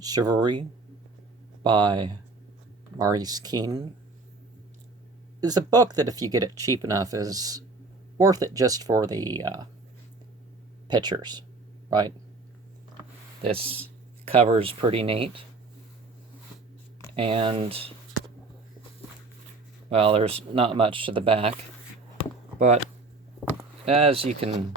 Chivalry by Maurice Keen is a book that, if you get it cheap enough, is worth it just for the pictures, right? This cover's pretty neat, and, well, there's not much to the back, but as you can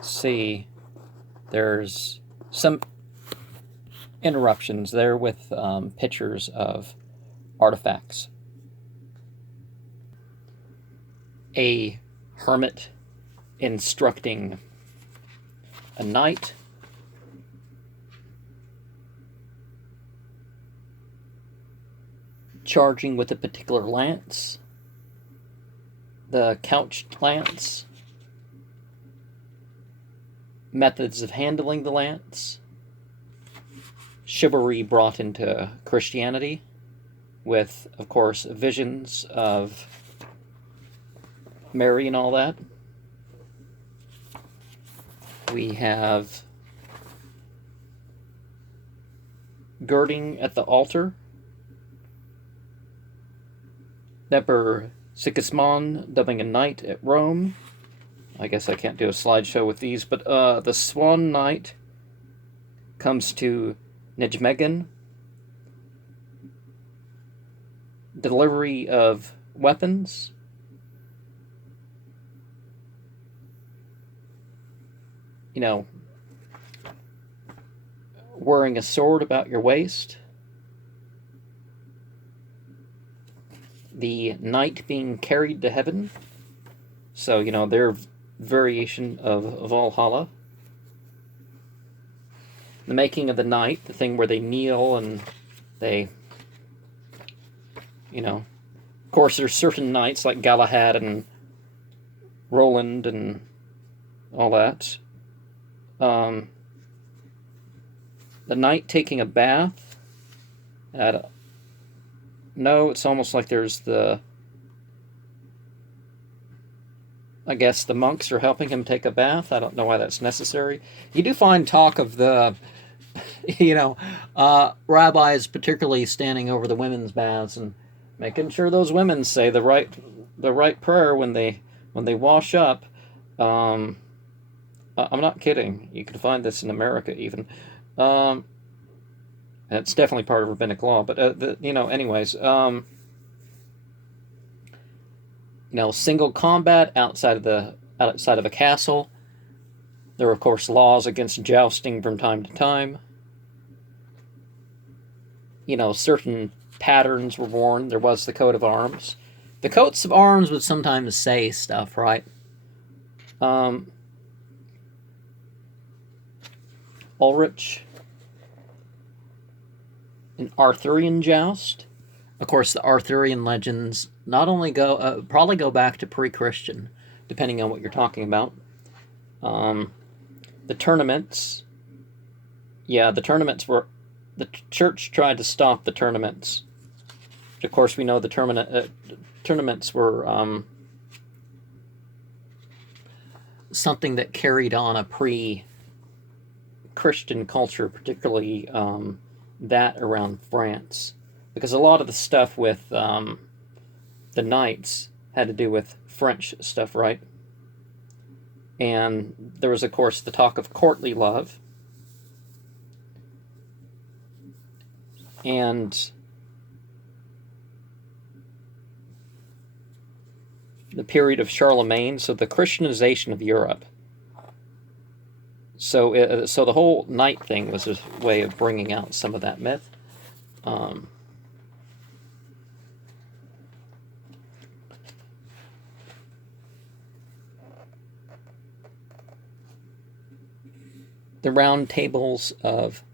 see, there's some interruptions there with pictures of artifacts. A hermit instructing a knight, charging with a particular lance, the couched lance, methods of handling the lance, chivalry brought into Christianity, with, of course, visions of Mary and all that. We have girding at the altar, Emperor Sigismund dubbing a knight at Rome. I guess I can't do a slideshow with these, but the Swan Knight comes to Nijmegen. Delivery of weapons. You know, wearing a sword about your waist. The knight being carried to heaven. So, you know, their variation of Valhalla. The making of the knight, the thing where they kneel and they, you know, of course there's certain knights like Galahad and Roland and all that. The knight taking a bath. No, it's almost like there's I guess the monks are helping him take a bath. I don't know why that's necessary. You do find talk of the, rabbis particularly standing over the women's baths and making sure those women say the right prayer when they wash up. I'm not kidding. You can find this in America even. It's definitely part of rabbinic law. But anyways. Single combat outside of a castle. There were, of course, laws against jousting from time to time. Certain patterns were worn. There was the coat of arms. The coats of arms would sometimes say stuff, right? Ulrich, an Arthurian joust. Of course, the Arthurian legends not only probably go back to pre-Christian, depending on what you're talking about. The tournaments, the church tried to stop the tournaments. Of course, we know the tournaments were something that carried on a pre-Christian culture, particularly that around France. Because a lot of the stuff with the knights had to do with French stuff, right? And there was, of course, the talk of courtly love. And the period of Charlemagne, so the Christianization of Europe. So the whole knight thing was a way of bringing out some of that myth. The round tables of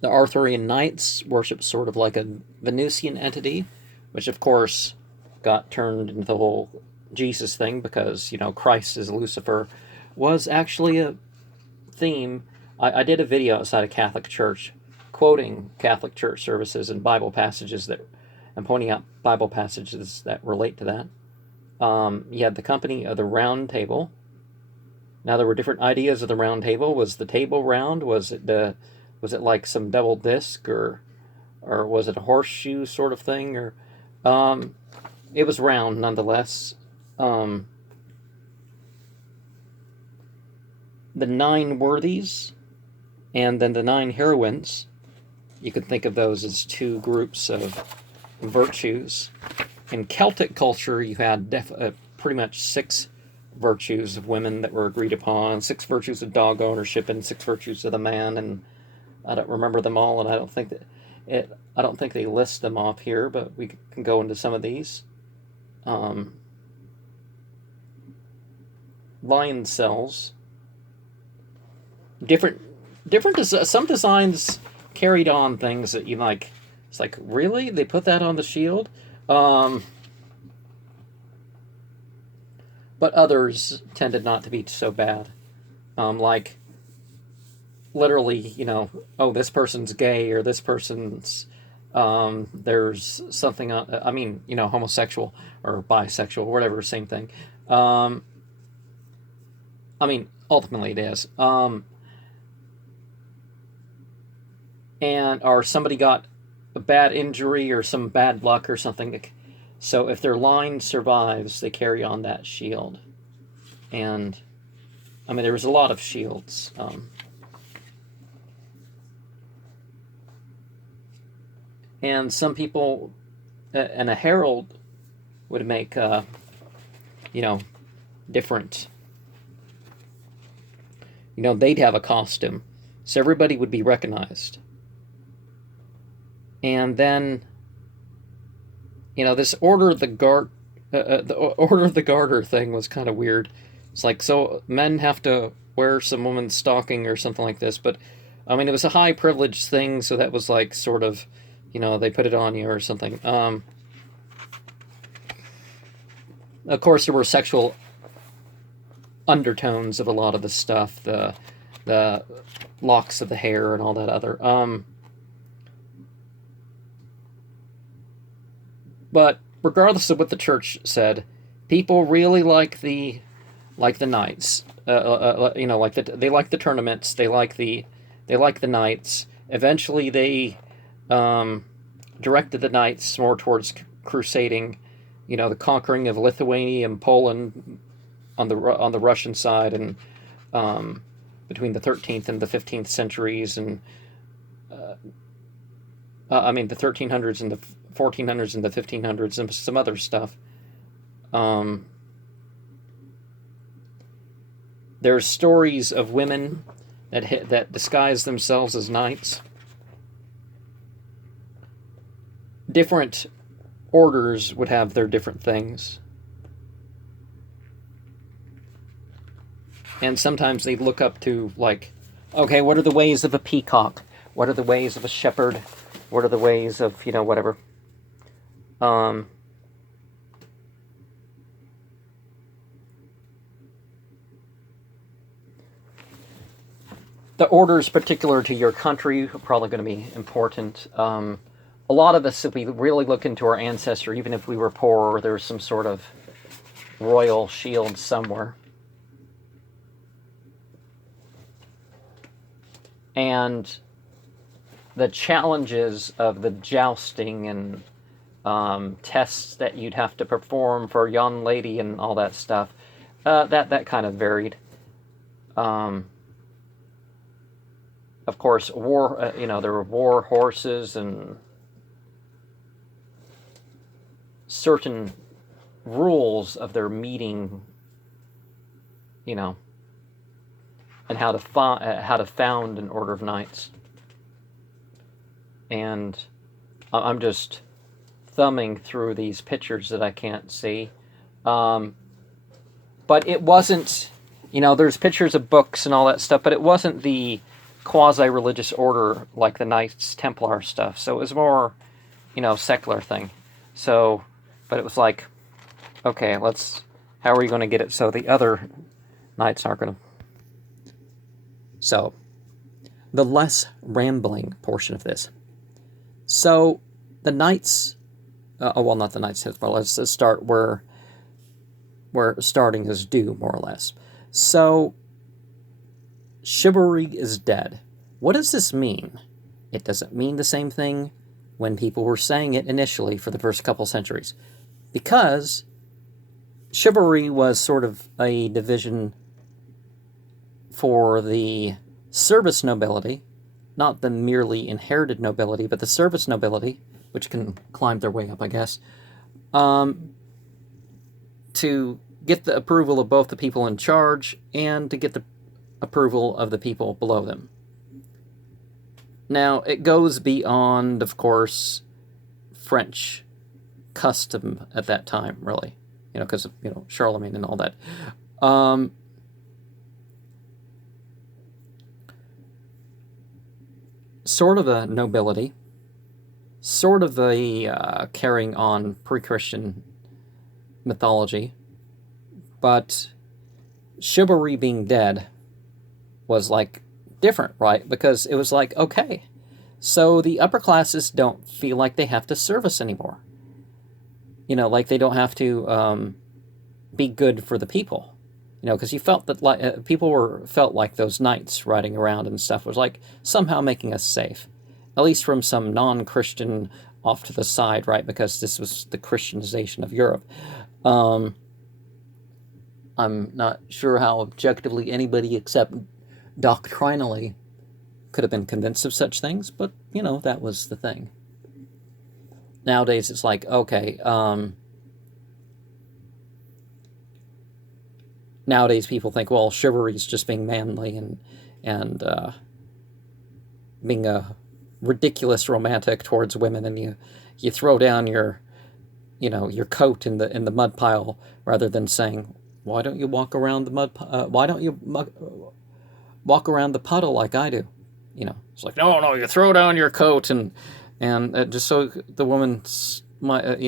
the Arthurian knights worship sort of like a Venusian entity, which of course got turned into the whole Jesus thing because, Christ as Lucifer was actually a theme. I did a video outside a Catholic church quoting Catholic church services and Bible passages and pointing out Bible passages that relate to that. You had the company of the Round Table. Now, there were different ideas of the Round Table. Was the table round? Was was it like some double disc, or was it a horseshoe sort of thing, or it was round nonetheless. The 9 worthies and then the 9 heroines. You could think of those as 2 groups of virtues. In Celtic culture, you had pretty much 6 virtues of women that were agreed upon, 6 virtues of dog ownership, and 6 virtues of the man. And I don't remember them all, and I don't think they list them off here, but we can go into some of these. Lion cells. Different. Some designs carried on things that you like. It's like, really? They put that on the shield? But others tended not to be so bad. Like, literally, oh, this person's gay, or this person's, there's something, homosexual, or bisexual, whatever, same thing. Ultimately it is. Or somebody got a bad injury or some bad luck or something. So if their line survives, they carry on that shield. And, there was a lot of shields. And some people, and a herald would make, different, they'd have a costume. So everybody would be recognized. And then, this Order of the Order of the Garter thing was kind of weird. It's like, so men have to wear some woman's stocking or something like this, but, it was a high privilege thing, so that was like, sort of, they put it on you or something. Of course, there were sexual undertones of a lot of the stuff, the locks of the hair and all that other. But regardless of what the church said, people really like the knights. They like the tournaments. They like the knights. Eventually, they directed the knights more towards crusading. The conquering of Lithuania and Poland on the Russian side, and between the 13th and the 15th centuries, and the 1300s and the 1400s and the 1500s, and some other stuff. There's stories of women that disguise themselves as knights. Different orders would have their different things. And sometimes they'd look up to, like, okay, what are the ways of a peacock? What are the ways of a shepherd? What are the ways of, whatever. The orders particular to your country are probably going to be important. A lot of us, if we really look into our ancestry, even if we were poor, there's some sort of royal shield somewhere. And the challenges of the jousting and tests that you'd have to perform for a young lady and all that stuff, that kind of varied. Of course, war. There were war horses and certain rules of their meeting. And how to found an order of knights. And I'm just thumbing through these pictures that I can't see. But it wasn't, there's pictures of books and all that stuff, but it wasn't the quasi-religious order like the Knights Templar stuff. So it was more, secular thing. So, but it was like, okay, how are you going to get it so the other knights aren't going to... So, the less rambling portion of this. So, the knights... not the Knights Templar. Let's start where starting is due, more or less. So, chivalry is dead. what does this mean? It doesn't mean the same thing when people were saying it initially for the first couple centuries, because chivalry was sort of a division for the service nobility, not the merely inherited nobility, but the service nobility, which can climb their way up, I guess, to get the approval of both the people in charge and to get the approval of the people below them. Now, it goes beyond, of course, French custom at that time, really, because of, Charlemagne and all that. Sort of a nobility, sort of a carrying on pre-Christian mythology, but chivalry being dead was like different, right? Because it was like, okay, so the upper classes don't feel like they have to serve us anymore. Like they don't have to be good for the people. Because you felt that people felt like those knights riding around and stuff was like somehow making us safe, at least from some non-Christian off to the side, right? Because this was the Christianization of Europe. I'm not sure how objectively anybody except doctrinally could have been convinced of such things, but that was the thing. Nowadays it's like, okay, nowadays people think, well, chivalry is just being manly and being a ridiculous romantic towards women, and you throw down your coat in the mud pile rather than saying, why don't you walk around the why don't you walk around the puddle like I do? It's like, no, you throw down your coat and just so the woman might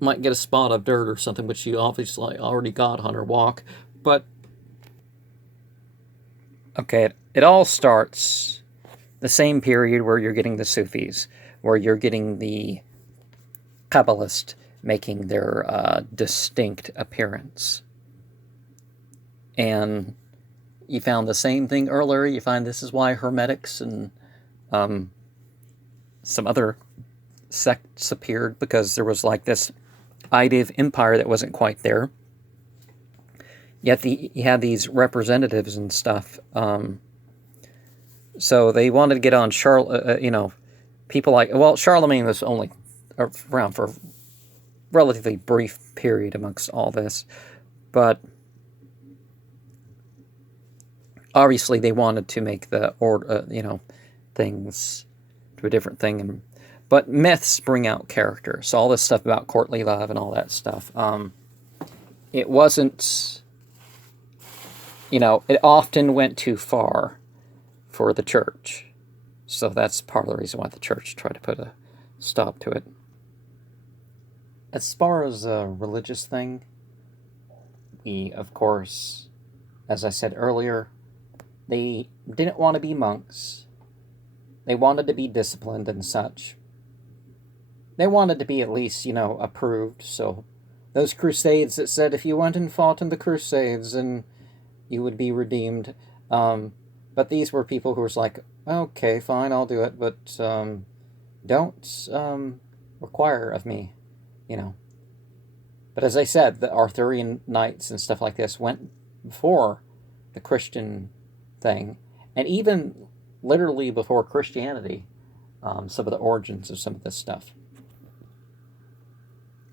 might get a spot of dirt or something, which she obviously already got on her walk. But okay, it all starts the same period where you're getting the Sufis, where you're getting the Kabbalists making their distinct appearance. And you found the same thing earlier. You find this is why Hermetics and some other sects appeared, because there was like this idea of empire that wasn't quite there. Yet you had these representatives and stuff. So they wanted to get on people like, well, Charlemagne was only around for a relatively brief period amongst all this, but obviously they wanted to make the things to a different thing, but myths bring out character. So all this stuff about courtly love and all that stuff, it wasn't, it often went too far for the church. So that's part of the reason why the church tried to put a stop to it. As far as a religious thing, of course, as I said earlier, they didn't want to be monks. They wanted to be disciplined and such. They wanted to be at least, approved. So those crusades that said if you went and fought in the crusades and you would be redeemed. But these were people who was like, okay, fine, I'll do it, but don't require of me, But as I said, the Arthurian knights and stuff like this went before the Christian thing, and even literally before Christianity, some of the origins of some of this stuff.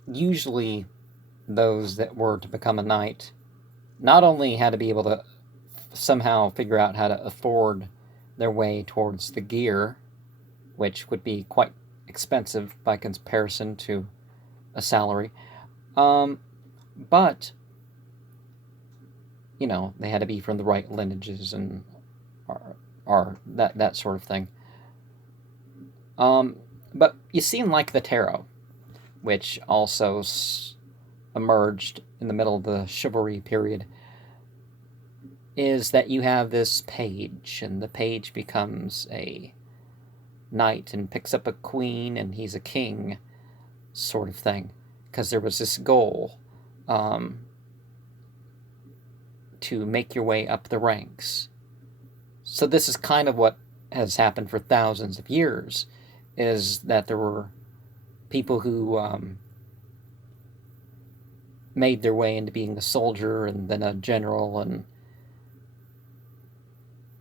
Usually those that were to become a knight not only had to be able to somehow figure out how to afford their way towards the gear, which would be quite expensive by comparison to a salary, but they had to be from the right lineages and or that sort of thing. But you seem like the tarot, which also emerged in the middle of the chivalry period, is that you have this page, and the page becomes a knight and picks up a queen, and he's a king, sort of thing, because there was this goal to make your way up the ranks. So this is kind of what has happened for thousands of years, is that there were people who made their way into being a soldier and then a general, and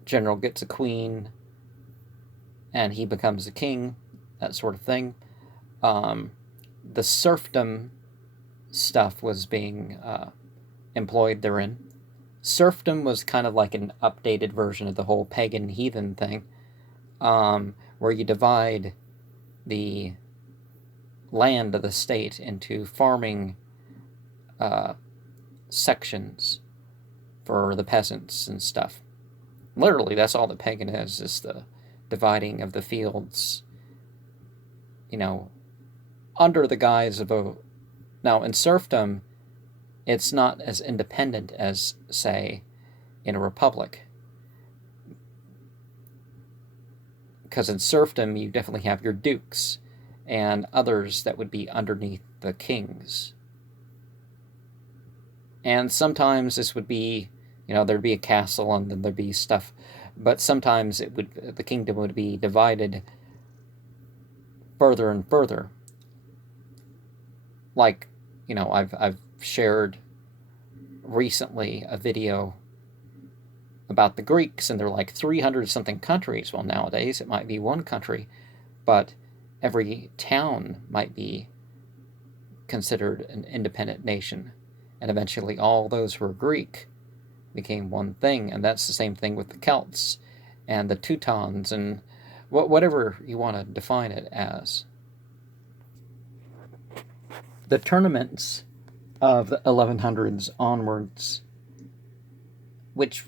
general gets a queen and he becomes a king, that sort of thing. The serfdom stuff was being employed therein. Serfdom was kind of like an updated version of the whole pagan heathen thing, where you divide the land of the state into farming sections for the peasants and stuff. Literally, that's all that pagan is the dividing of the fields, under the guise of a... Now, in serfdom, it's not as independent as, say, in a republic. Because in serfdom, you definitely have your dukes and others that would be underneath the kings. And sometimes this would be, there'd be a castle and then there'd be stuff. But sometimes the kingdom would be divided further and further. Like, I've shared recently a video about the Greeks, and they're like 300-something countries. Well, nowadays it might be one country, but every town might be considered an independent nation. And eventually all those who were Greek became one thing, and that's the same thing with the Celts and the Teutons and whatever you want to define it as. The tournaments of the 1100s onwards, which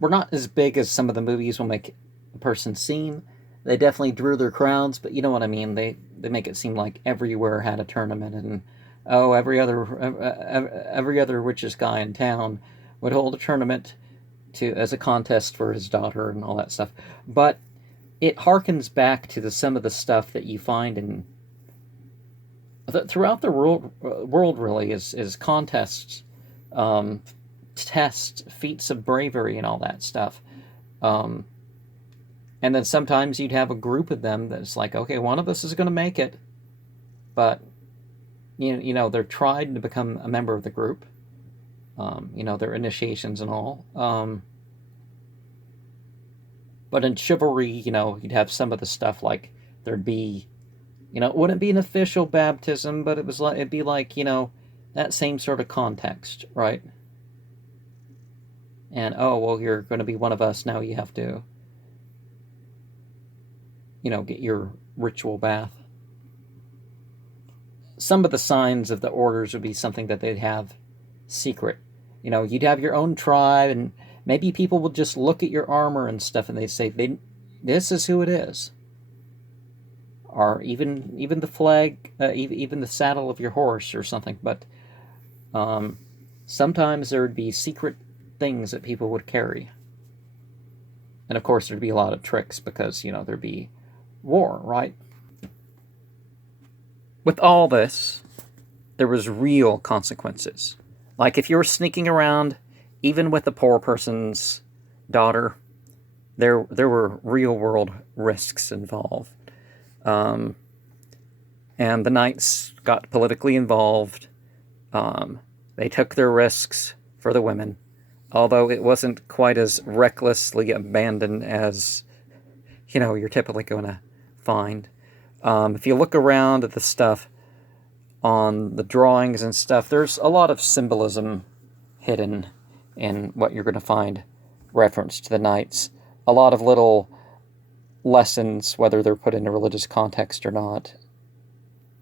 were not as big as some of the movies will make a person seem, they definitely drew their crowds, but you know what I mean. They make it seem like everywhere had a tournament, and every other richest guy in town would hold a tournament as a contest for his daughter and all that stuff. But it harkens back to some of the stuff that you find throughout the world really is contests, tests, feats of bravery, and all that stuff. And then sometimes you'd have a group of them that's like, okay, one of us is going to make it, but they're trying to become a member of the group. Their initiations and all. But in chivalry, you'd have some of the stuff like there'd be, it wouldn't be an official baptism, but it'd be like, that same sort of context, right? And, you're going to be one of us, now you have to, get your ritual bath. Some of the signs of the orders would be something that they'd have secret. You'd have your own tribe, and maybe people would just look at your armor and stuff, and they'd say, this is who it is. Or even the flag, even the saddle of your horse or something. But sometimes there would be secret things that people would carry. And of course there'd be a lot of tricks because, there'd be war, right? With all this, there was real consequences. Like if you were sneaking around, even with a poor person's daughter, there were real-world risks involved. And the knights got politically involved. They took their risks for the women, although it wasn't quite as recklessly abandoned as, you're typically going to find. If you look around at the stuff on the drawings and stuff, there's a lot of symbolism hidden in what you're going to find reference to the knights. A lot of little lessons, whether they're put in a religious context or not.